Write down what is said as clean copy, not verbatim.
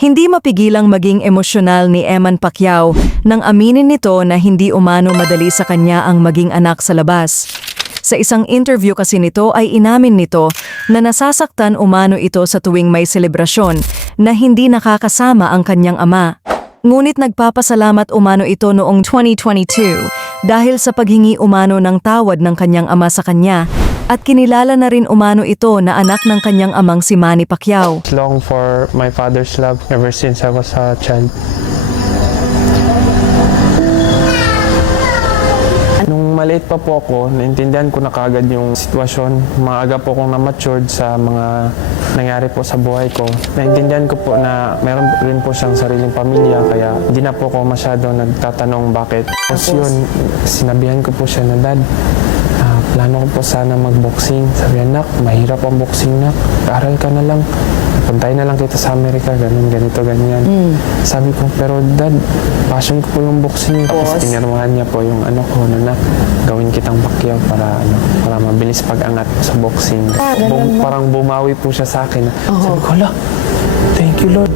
Hindi mapigilang maging emosyonal ni Eman Pacquiao nang aminin nito na hindi umano madali sa kanya ang maging anak sa labas. Sa isang interview kasi nito ay inamin nito na nasasaktan umano ito sa tuwing may selebrasyon na hindi nakakasama ang kanyang ama. Ngunit nagpapasalamat umano ito noong 2022 dahil sa paghingi umano ng tawad ng kanyang ama sa kanya at kinilala na rin umano ito na anak ng kanyang amang si Manny Pacquiao. Long for my father's love ever since I was a child. Nung maliit pa po ako, naintindihan ko na kaagad yung sitwasyon. Maaga po akong na-matured sa mga nangyari po sa buhay ko. Naintindihan ko po na meron rin po siyang sariling pamilya, kaya hindi na po ako masyado nagtatanong bakit. Tapos yun, sinabihan ko po siya na, Dad, plano ko po sana mag-boxing. Sabi, anak, mahirap ang boxing, nak. Aral ka na lang. Puntahin na lang kita sa Amerika, ganun, ganito, ganyan. Sabi ko, pero Dad, passion ko po yung boxing. Tapos pinirmahan niya po yung ano ko, na gawin kitang Pacquiao para mabilis pag-angat sa boxing. Parang bumawi po siya sa akin. Sabi ko, hala, thank you Lord.